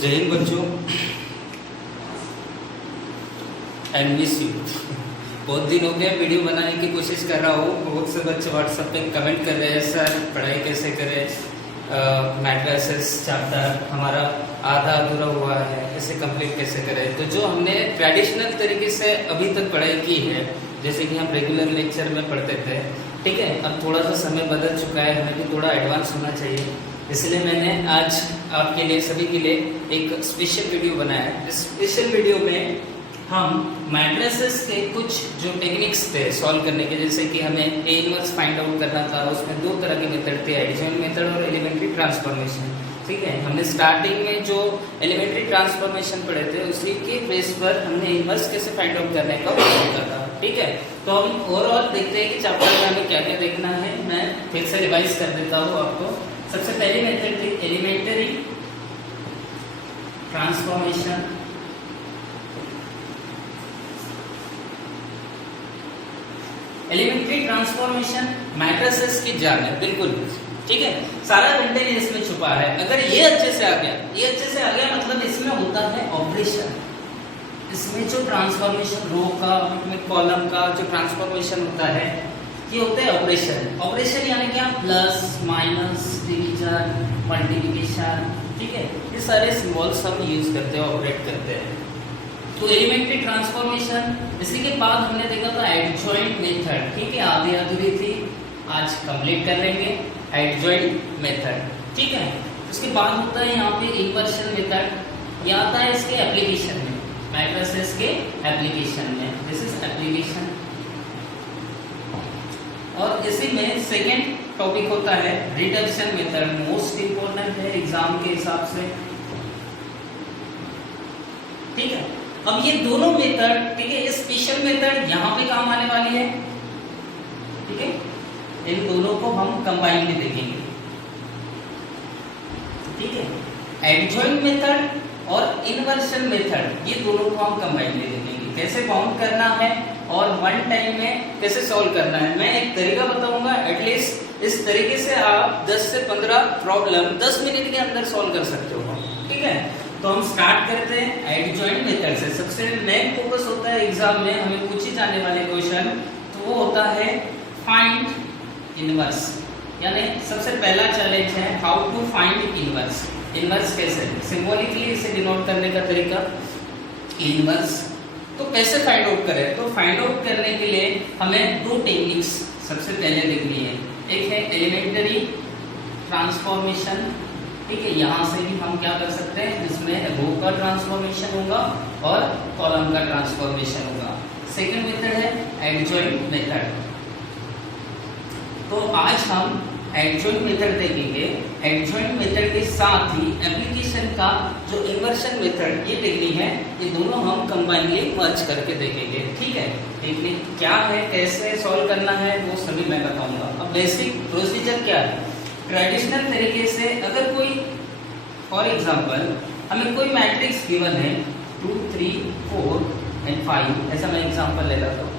जय हिंद बच्चों, and miss you. बहुत दिन हो गए वीडियो बनाने की कोशिश कर रहा हूँ। बहुत से बच्चे व्हाट्सएप पे कमेंट कर रहे हैं, सर पढ़ाई कैसे करें, मैट्रिसेस चैप्टर हमारा आधा अधूरा हुआ है, इसे कंप्लीट कैसे करें। तो जो हमने ट्रेडिशनल तरीके से अभी तक पढ़ाई की है, जैसे कि हम रेगुलर लेक्चर में पढ़ते थे, ठीक है, अब थोड़ा सा समय बदल चुका है, हमें भी थोड़ा एडवांस होना चाहिए। इसलिए मैंने आज आपके लिए, सभी के लिए एक स्पेशल वीडियो बनाया है। इस स्पेशल वीडियो में हम मैट्रिसेस के कुछ जो टेक्निक्स थे सॉल्व करने के, जैसे कि हमें ए इनवर्स फाइंड आउट करना था, उसमें दो तरह के मेथड थे, एडिशन मेथड और एलिमेंट्री ट्रांसफॉर्मेशन। ठीक है, हमने स्टार्टिंग में जो एलिमेंट्री ट्रांसफॉर्मेशन पढ़े थे उसी के बेस पर हमने इनवर्स कैसे फाइंड आउट करने का सोचा था। ठीक है, तो हम ओवरऑल देखते हैं कि चैप्टर में हमें क्या क्या देखना है। मैं फिर से रिवाइज कर देता हूँ आपको। सबसे पहली मेथड थी elementary transformation. Elementary transformation matrices की जान है, बिल्कुल ठीक है, सारा कंटेंट इसमें छुपा है। अगर ये अच्छे से आ गया, ये अच्छे से आ गया मतलब इसमें होता है ऑपरेशन। इसमें जो ट्रांसफॉर्मेशन रो का, कॉलम का जो ट्रांसफॉर्मेशन होता है, ये होता है ऑपरेशन। ऑपरेशन यानी क्या, प्लस माइनस, डिवीजन, मल्टीप्लिकेशन, ठीक है, ये सारे सिंबल्स हम यूज करते हैं, ऑपरेट करते हैं। तो एलिमेंट्री ट्रांसफॉर्मेशन, इसी के बाद हमने देखा था एडजॉइंट मेथड। ठीक है, आधी अधूरी थी, आज कंप्लीट कर लेंगे एडजॉइंट मेथड। ठीक है, उसके बाद होता है यहाँ पे इन्वर्शन मेथड। यह आता है इसके एप्लीकेशन में, मैट्रिसेस के एप्लीकेशन में, दिस इज एप्लीकेशन। और इसी में सेकेंड टॉपिक होता है रिडक्शन मेथड, मोस्ट इंपोर्टेंट है एग्जाम के हिसाब से। ठीक है, अब ये दोनों मेथड, ठीक है, ये स्पेशल मेथड यहाँ पे काम आने वाली है। ठीक है, इन दोनों को हम कंबाइन में देखेंगे। ठीक है, एडजॉइंट मेथड और इन्वर्शन मेथड, ये दोनों को हम कंबाइन में देखेंगे, कैसे बाउंड करना है और वन टाइम में कैसे सॉल्व करना है। मैं एक तरीका बताऊंगा, एटलीस्ट इस तरीके से आप 10 से 15 प्रॉब्लम 10 मिनट के अंदर सॉल्व कर सकते हो। ठीक है, तो हम स्टार्ट करते हैं एडजॉइंट मेथड से। सबसे मेन फोकस होता है एग्जाम में, हमें पूछे जाने वाले क्वेश्चन, तो वो होता है फाइंड इनवर्स। यानी सबसे पहला चैलेंज है how to find inverse. Inverse कैसे, सिंबॉलिकली इसे डिनोट करने का तरीका इनवर्स। तो कैसे फाइंड आउट करें, तो फाइंड आउट करने के लिए हमें दो टेक्निक्स सबसे पहले देखनी है। एक है एलिमेंट्री ट्रांसफॉर्मेशन। ठीक है, यहाँ से भी हम क्या कर सकते हैं, जिसमें रो का ट्रांसफॉर्मेशन होगा और कॉलम का ट्रांसफॉर्मेशन होगा। सेकंड मेथड है एडजॉइंट मेथड। तो आज हम एडजॉइंट मेथड देखेंगे। एडजॉइंट मेथड के साथ ही एप्लीकेशन का जो इन्वर्शन मेथड, ये टेक्निक है, ये दोनों हम कंबाइनली मर्ज करके देखेंगे। ठीक है, टेक्निक क्या है, कैसे सॉल्व करना है, वो सभी मैं बताऊंगा। अब बेसिक प्रोसीजर क्या है, ट्रेडिशनल तरीके से अगर कोई, फॉर एग्जांपल हमें कोई मैट्रिक्स गिवन है 2 3 4 एंड 5, ऐसा मैं एग्जांपल ले लेता हूँ।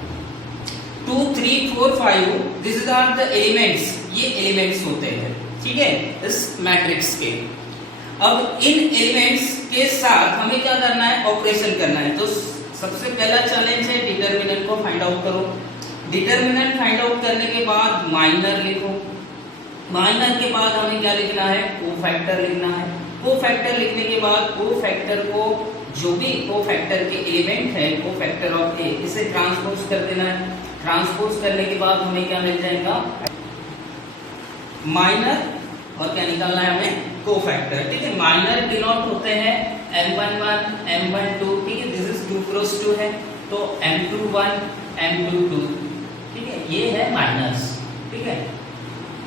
2 3 4 5, दिस आर द एलिमेंट्स, ये एलिमेंट्स होते हैं, ठीक है, इस मैट्रिक्स के। अब इन एलिमेंट्स के साथ हमें क्या करना है, ऑपरेशन करना है। तो सबसे पहला चैलेंज है डिटरमिनेंट को फाइंड आउट करो। डिटरमिनेंट फाइंड आउट करने के बाद माइनर लिखो। माइनर के बाद हमें क्या लिखना है, कोफैक्टर लिखना है। कोफैक्टर लिखने के बाद कोफैक्टर को, जो भी कोफैक्टर के एलिमेंट है, कोफैक्टर ऑफ ए, इसे ट्रांसपोज कर देना है। ट्रांसपोज करने के बाद हमें क्या मिल जाएगा, माइनर, और क्या निकालना है हमें, कोफैक्टर। ठीक है, माइनर डिनोट होते हैं M11 M12, ठीक है, दिस इज 2 क्रॉस 2 है, तो M21 M22, ठीक है, ये है माइनस। ठीक है,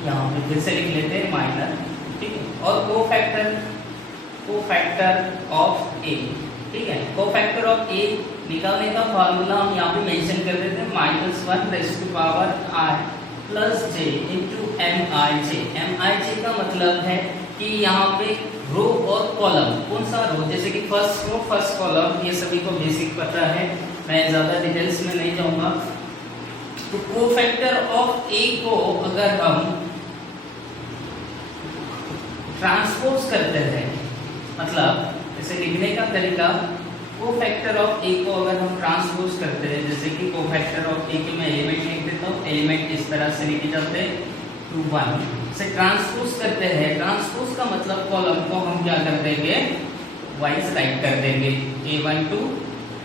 यहाँ पे फिर से लिख लेते हैं माइनर। ठीक है, और कोफैक्टर, कोफैक्टर ऑफ ए। ठीक है, कोफैक्टर ऑफ ए निकालने का फार्मूला हम यहाँ पे मेंशन कर देते हैं, -1 raise to power i plus j into Mij। Mij का मतलब है कि यहाँ पे रो और कॉलम, कौन सा रो, जैसे कि फर्स्ट रो फर्स्ट कॉलम, ये सभी को बेसिक पता है, मैं ज्यादा डिटेल्स में नहीं जाऊंगा। तो कोफैक्टर ऑफ ए को अगर हम ट्रांसपोज करते हैं, मतलब इसे लिखने का तरीका, कोफैक्टर ऑफ ए को अगर हम ट्रांसपोज करते हैं, जैसे कि कोफैक्टर ऑफ ए के मैं एलिमेंट लिख देता हूँ, एलिमेंट इस तरह से लिखे जाते हैं 2 1, से ट्रांसपोज करते हैं। ट्रांसपोज का मतलब कॉलम को हम क्या कर देंगे, वाइज राइट कर देंगे, A12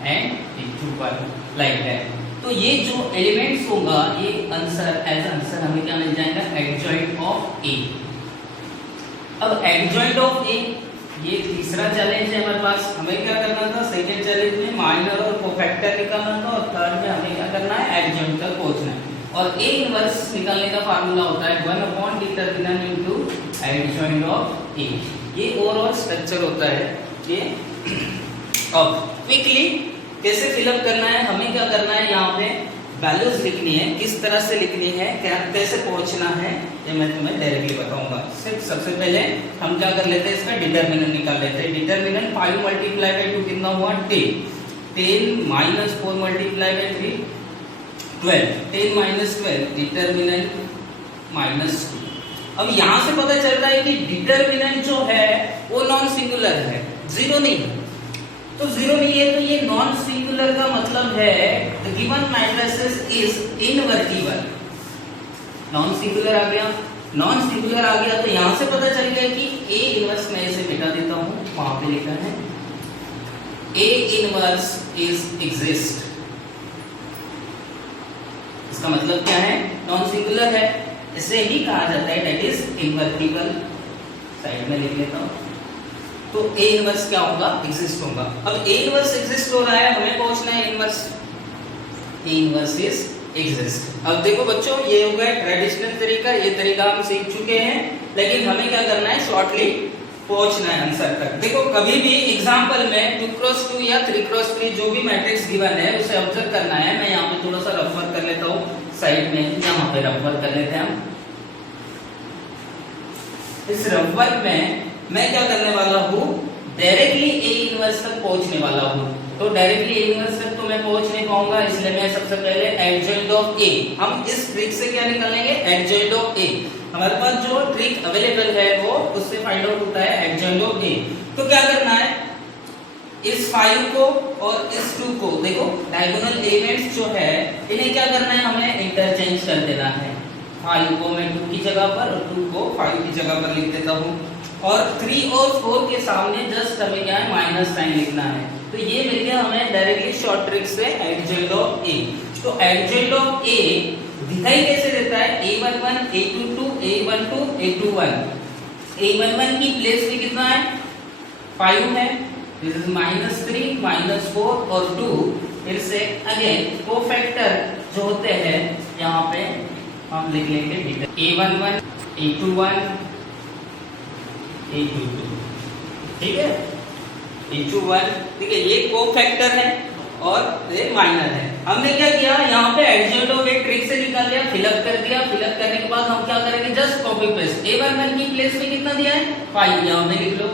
and A21 like that. तो ये जो एलिमेंट्स होगा ये आंसर, एज आंसर हमें क्या मिल जाएगा, एडजॉइंट ऑफ ए। अब एडजॉइंट ऑफ ए ये तीसरा चैलेंज है हमारे पास। हमें क्या करना था, सेकंड चैलेंज में माइनर और कोफैक्टर निकालना था, और थर्ड में हमें क्या करना है, एडजॉइंट तक पहुंचना है। और ए इनवर्स निकालने का फार्मूला होता है 1 डिटरमिनेंट इनटू एडजॉइंट ऑफ ए। ये ओवरऑल स्ट्रक्चर होता है ये। अब क्विकली कैसे फिलअप करना है, हमें क्या करना है, यहाँ पे वैल्यूज लिखनी है, किस तरह से लिखनी है, क्या कैसे पहुंचना है, ये मैं तुम्हें डायरेक्टली बताऊंगा। सिर्फ सबसे पहले हम क्या कर लेते हैं, इसका डिटरमिनेंट निकाल लेते हैं। डिटरमिनेंट 5 मल्टीप्लाई बाई 2 कितना हुआ, 10 minus 4 multiply by 3 12, 10 minus 12 determinant -2। अब यहाँ से पता चलता है कि डिटरमिनेंट जो है वो नॉन सिंगुलर है, जीरो नहीं है। तो जीरो नहीं है तो ये नॉन सिंगुलर का मतलब है the given matrices is invertible. Non singular आ गया, नॉन सिंगुलर आ गया तो यहां से पता चल गया कि ए इनवर्स मैं इसे मिटा देता हूं, वहां पे लिखा है ए इनवर्स इज एग्जिस्ट। इसका मतलब क्या है, नॉन सिंगुलर है, इसे ही कहा जाता है दैट इज इनवर्टिबल। साइड में लिख लेता हूं। तो ए इनवर्स क्या होगा, एग्जिस्ट होगा। अब ए इनवर्स एग्जिस्ट हो रहा है, हमें पहुंचना है inverse, A inverse is exist. अब देखो बच्चों, ये हो गया ट्रेडिशनल तरीका, ये तरीका हम सीख चुके हैं, लेकिन हमें क्या करना है, शॉर्टली पहुंचना है आंसर तक। देखो कभी भी एग्जांपल में 2x2 या 3x3 जो भी मैट्रिक्स गिवन है उसे ऑब्जर्व करना है। मैं यहाँ पे थोड़ा सा रफ वर्क कर लेता हूँ, साइड में यहाँ पे रफ वर्क कर लेते हैं हम। इस रफ वर्क में मैं क्या करने वाला हूँ, डायरेक्टली ए इनवर्स तक पहुंचने वाला हूँ। तो डायरेक्टली ए इनवर्स तक तो मैं पहुंच नहीं पाऊंगा, इसलिए मैं सबसे पहले एडजॉइंट ऑफ ए, हम इस ट्रिक से क्या निकालेंगे, एडजॉइंट ऑफ ए। हमारे पास जो ट्रिक अवेलेबल है वो उससे फाइंड आउट होता है एडजॉइंट ऑफ ए। तो क्या करना है, इस 5 को और इस 2 को, देखो डायगोनल एलिमेंट्स जो है इन्हें क्या करना है, हमें इंटरचेंज कर देना है। 5 को मैं 2 की जगह पर और 2 को 5 की जगह पर लिख देता हूँ, और 3 और 4 के सामने जस्ट हमें क्या है, माइनस साइन लिखना है। तो ये मिल गया हमें डायरेक्टली शॉर्ट ट्रिक से एडजॉइंट ऑफ ए। तो एडजॉइंट ऑफ ए दिखाई कैसे देता है, a11 a22 a12 a21। a11 की प्लेस पे कितना है, 5 है, दिस इज -3 -4 और 2। फिर से अगेन कोफैक्टर जो होते हैं यहाँ पे हम लिख लेंगे a11 a21 a22, ठीक है, a21, ठीक है, ये कोफैक्टर है और ये माइनर है। हमने क्या किया, यहाँ पे एडजॉइंट ऑफ ए ट्रिक से निकाल लिया, फिलअप कर दिया। फिलअप करने के बाद हम क्या करेंगे, जस्ट कॉपी पेस्ट। a11 की प्लेस पे कितना दिया है, 5, यहाँ पे लिख लो।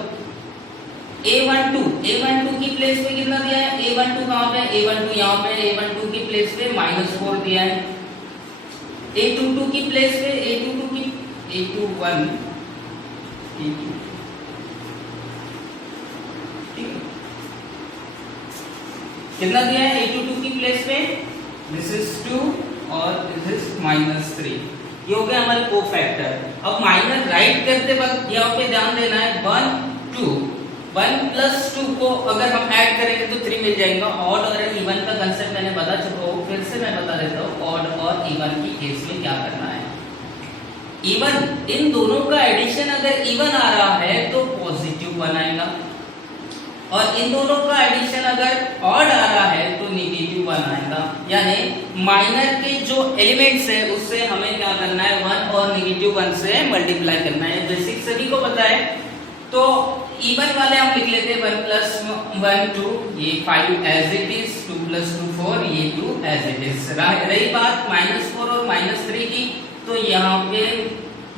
a12 की प्लेस पे कितना दिया है, a12 कहाँ पे, a12 यहाँ पे, a12 की प्लेस पे -4 दिया है। a22 की प्लेस पे, a22 की a21 कितना दिया है, a22 की प्लेस पे, दिस इज 2 और दिस इज -3। ये हो गया हमारे कोफैक्टर। अब माइनर राइट करते वक्त यहाँ पे ध्यान देना है 1 2, 1 + 2 को अगर हम ऐड करेंगे तो 3 मिल जाएगा। ऑड और इवन का कंसेप्ट मैंने बता चुका हूँ, फिर से मैं बता देता हूँ। ऑड और इवन की केस में क्या करना है, इवन इन दोनों का एडिशन अगर इवन आ रहा है तो पॉजिटिव बनाएगा, और इन दोनों का एडिशन अगर ऑड आ रहा है तो नेगेटिव बनाएगा। यानी माइनर के जो एलिमेंट्स है उससे हमें क्या करना है, 1 और -1 से मल्टीप्लाई करना है। बेसिक सभी को पता है। तो इवन वाले हम लिख लेते हैं 1 + 1 2, ये 5 एज इट इज, 2 + 2 4, ये 2 एज इट इज। रही बात -4 और -3 की, तो यहाँ पे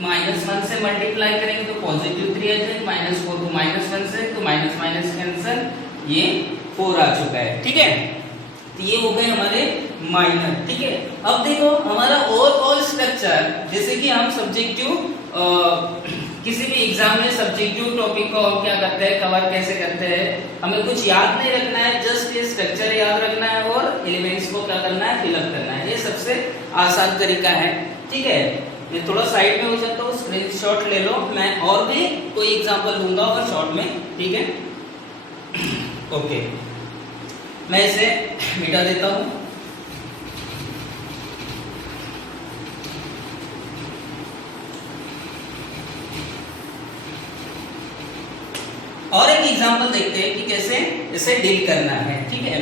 -1 से मल्टीप्लाई करेंगे तो पॉजिटिव 3 आ जाए, -4 को -1 से, तो माइनस माइनस कैंसिल, ये 4 आ चुका है, ठीक है। तो ये हो गए हमारे माइनर, ठीक है। अब देखो हमारा ओवरऑल स्ट्रक्चर, जैसे कि हम सब्जेक्टिव किसी भी एग्जाम में सब्जेक्टिव टॉपिक को हम क्या करते हैं, कवर कैसे करते हैं, हमें कुछ याद नहीं रखना है, जस्ट ये स्ट्रक्चर याद रखना है और एलिमेंट्स को क्या करना है, फिलअप करना है। ये सबसे आसान तरीका है, ठीक है। मैं थोड़ा साइड में हो जाता हूँ, स्क्रीनशॉट ले लो, मैं और भी कोई एग्जांपल दूंगा और शॉर्ट में, ठीक है। ओके, मैं इसे मिटा देता हूँ। और एक एग्जांपल देखते हैं कि कैसे इसे डील करना है, ठीक है।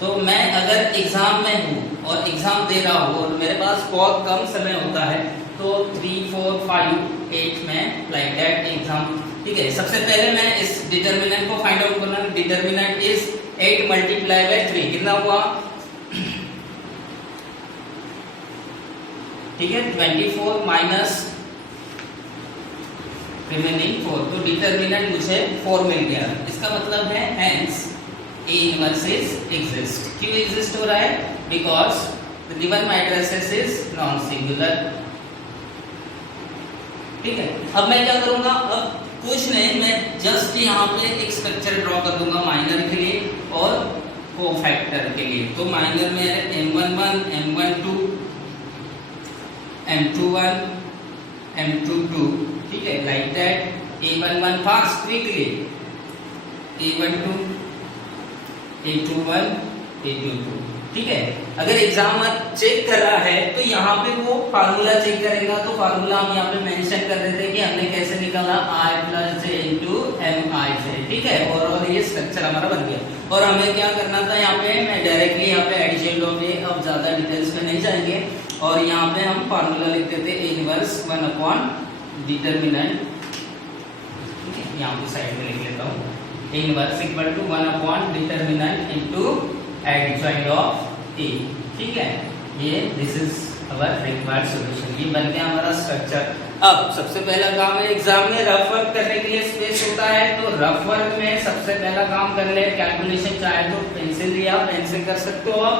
तो मैं अगर एग्जाम में हूँ और एग्जाम दे रहा हूँ और मेरे पास बहुत कम समय होता है, तो 3, 4, 5, 8 में लाइक दैट एग्जाम, ठीक है। सबसे पहले मैं इस डिटर्मिनेंट को फाइंड आउट करना है। डिटर्मिनेंट इज 8 मल्टीप्लाई बाय 3, कितना हुआ, ठीक है, 24 माइनस रिमेनिंग 4, तो डिटर्मिनेंट मुझे 4 मिल गया। इसका मतलब है hence A inverse is exist. क्यों एग्जिस्ट हो रहा है, because the given matrices is non singular, ठीक है। अब मैं क्या करूंगा, अब कुछ नहीं, मैं जस्ट यहाँ पे एक स्ट्रक्चर ड्रॉ कर दूंगा माइनर के लिए और कोफैक्टर के लिए। तो माइनर में है M11, M12, M21, M22, ठीक है, like that. A11 fast quickly, A12, A21, A22, ठीक है। अगर एग्जामर चेक कर रहा है तो यहाँ पे वो फार्मूला चेक करेगा, तो फार्मूला हम यहाँ पे मेंशन कर देते हैं कि हमने कैसे निकाला, I + J × Mij, ठीक है। और ये स्ट्रक्चर हमारा बन गया। और हमें क्या करना था यहाँ पे, मैं डायरेक्टली यहाँ पे एडिशन लॉ पे अब ज्यादा डिटेल्स में नहीं जाएंगे, और यहाँ पे हम फार्मूला लिखते थे A इनवर्स 1 डिटर्मिनेंट, ठीक है, यहाँ पे साइड में लिख लेता हूँ, A inverse = 1 determinant into adjoint of A, ठीक है। ये this is our required solution, ये बन गया हमारा स्ट्रक्चर। अब सबसे पहला काम है, एग्जाम में रफ वर्क करने के लिए स्पेस होता है, तो रफ वर्क में सबसे पहला काम कर ले, कैलकुलेशन चाहे तो पेंसिल या पेन से कर सकते हो आप।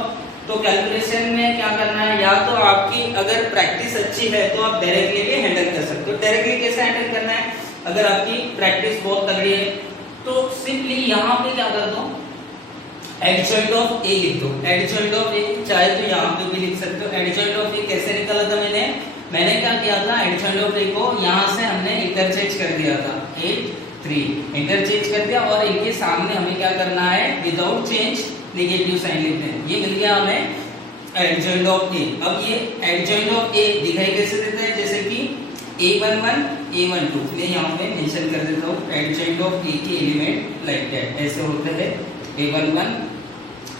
तो कैलकुलेशन में क्या करना है, या तो आपकी अगर प्रैक्टिस अच्छी है तो आप डायरेक्टली भी हैंडल कर सकते हो। डायरेक्टली कैसे हैंडल करना है, अगर आपकी प्रैक्टिस बहुत तगड़ी है तो सिंपली यहाँ पे क्या कर दो, एडजॉइंट ऑफ A लिख दो। एडजॉइंट ऑफ A चाहे तो यहाँ पे भी लिख सकते हो। एडजॉइंट ऑफ A कैसे निकाला था मैंने क्या किया था, एडजॉइंट ऑफ A को यहाँ से हमने इंटरचेंज कर दिया था, 8, 3 इंटरचेंज कर दिया, और इनके सामने हमें क्या करना है, विदाउट चेंज नेगेटिव साइन लिखते हैं। ये मिल गया हमें एडजॉइंट ऑफ A। अब ये एडजॉइंट ऑफ A दिखाई कैसे देता है, जैसे कि A11, A12, मैं यहाँ पे मेंशन कर देता हूँ, एडजॉइंट ऑफ A के एलिमेंट लाइक दैट ऐसे होते हैं, A11,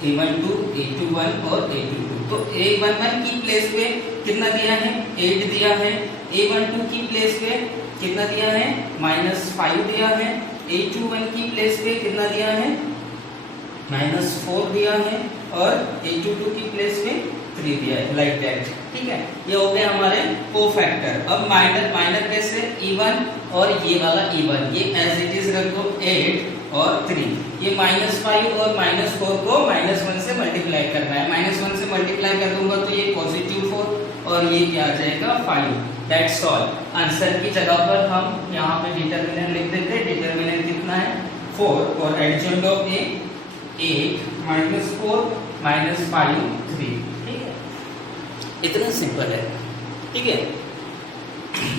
A12, A21 और A22। तो A11 की प्लेस पे कितना दिया है, 8 दिया है। A12 की प्लेस पे कितना दिया है, -5 दिया है। A21 की प्लेस पे कितना दिया है, -4 दिया है, और A22 की प्लेस पे 3 दिया है, लाइक दैट, ठीक है। ये हो गए हमारे कोफैक्टर। अब माइनर कैसे, इवन और ये वाला इवन, ये एज इट इज रख दो, 8 और 3। ये -5 और -4 को -1 से मल्टीप्लाई करना है। -1 से मल्टीप्लाई कर दूंगा तो ये +4 और ये क्या आ जाएगा 5। That's all. आंसर की जगह पर हम यहाँ पे डिटर्मिनेंट लिख देते हैं। डिटर्मिनेंट कितना है, 4, और एडजॉइंट ऑफ A 8 -4 -5 3, ठीक है। इतना सिंपल है, ठीक है।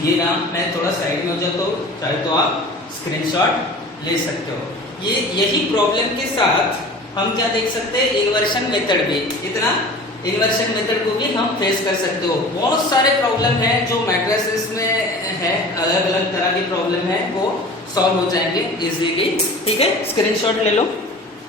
ये ना मैं थोड़ा साइड में हो जाता हूँ, चाहे तो आप स्क्रीनशॉट ले सकते हो। ये यही प्रॉब्लम के साथ हम क्या देख सकते हैं, इन्वर्शन मेथड भी, इतना इन्वर्शन मेथड को भी हम फेस कर सकते हो। बहुत सारे प्रॉब्लम है जो मैट्रिसेस में है, अलग अलग तरह की प्रॉब्लम है, वो सॉल्व हो जाएंगे इजीली, ठीक है। स्क्रीनशॉट ले लो।